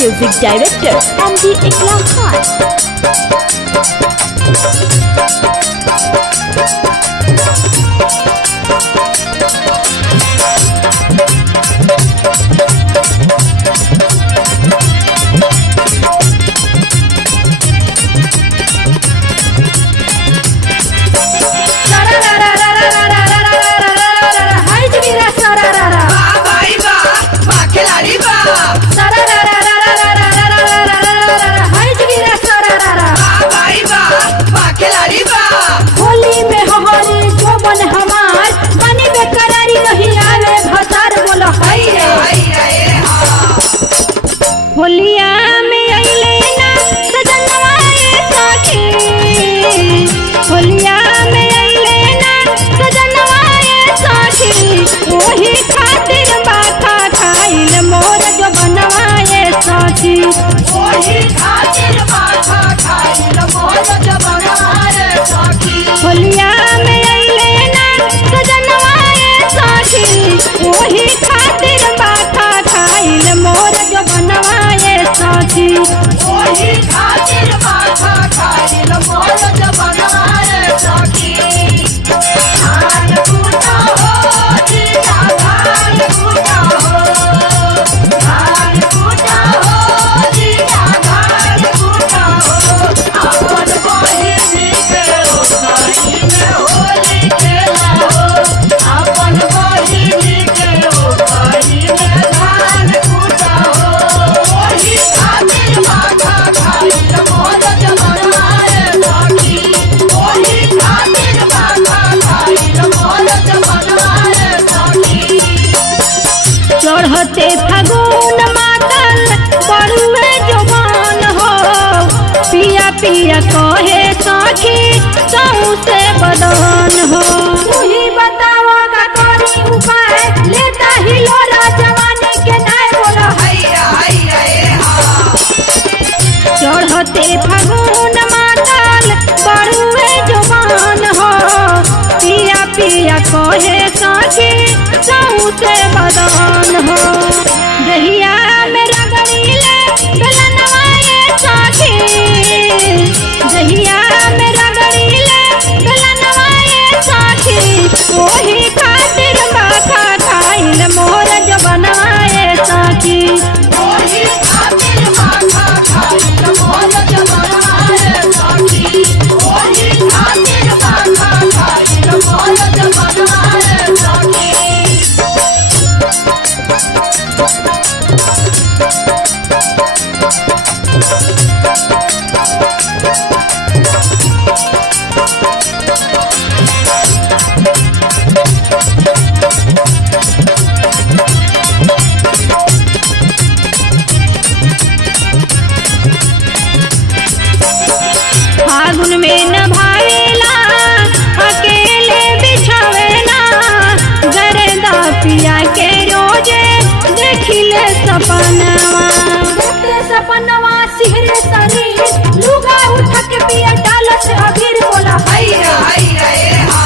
Music director MD इकराम खान। होलिया में अइले ना सजनवा ए साखी, होलिया में अइले ना सजनवा ए साखी, ओही खातिर बाखा खाइल मोर जो बनवा ए साखी, ओही खातिर बाखा खाइल मोर जो बनवा ए साखी। होलिया में अइले ना सजनवा ए साखी, ओही खातिर बाखा खाइल मोर जो बनवा साखी, ओही खातिर बाखा खाइल मोर जो बनवा ए साखी। धान कूटा हो जीजा धान कूटा हो, धान कूटा हो जीजा धान कूटा हो। अपन बहिनी के ओखरी में होली खेला हो, अपन बहिनी के ओखरी में धान कूटा हो। ओही खातिर बाखा खाइल मोर जो बनवा ए साखी, ओही खातिर बाखा खाइल मोर जो बनवा ए साखी। चढ़ते फागुन मातल बड़ुए जवान हो, पिया पिया कहे साखी सहू से बदन हो। तूही बतावा का करी उपाय, लेता ही लोरा जवानी के नाय बोला हैया हैया ए हा। चढ़ते फागुन मातल बड़ुए जवान हो, पिया पिया कहे साखी सहू से बदन हो। दहिया में रगड़ीले बेलनवा ए साखी, दहिया में रगड़ीले बेलनवा ए साखी, ओही खातिर बाखा खाइल मोर जो बनवा ए साखी, ओही खातिर बाखा खाइल मोर जो बनवा ए साखी, ओही खातिर बाखा खाइल मोर जो बनवा ए साखी। फागुन में न भावेला अकेले बिछावेला, गरदा पिया के रोजे देखिले सपनवा, सपनवा सिहरे शरीर लुगा उठा के पिया डालत अबीर बोला हैया हैया ए हा।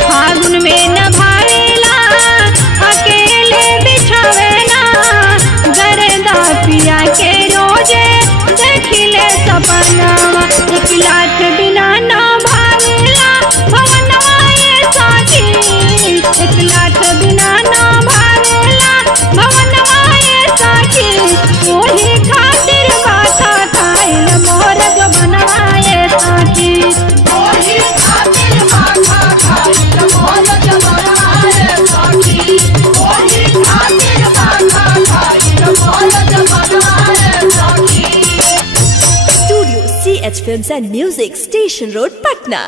फागुन में न भावेला अकेले बिछावेला, गरदा पिया के रोजे देखिले सपनवा, 1 लाख बिना न भावेला भवनवा ए साखी, 1 लाख बिना न भावेला भवनवा ए साखी, ओही खातिर बाखा खाइल मोर जो बनवा ए साखी, ओही खातिर बाखा खाइल मोर जो बनवा ए साखी, ओही खातिर बाखा खाइल मोर जो बनवा ए साखी। Studio CH Films and Music, Station Road, Patna।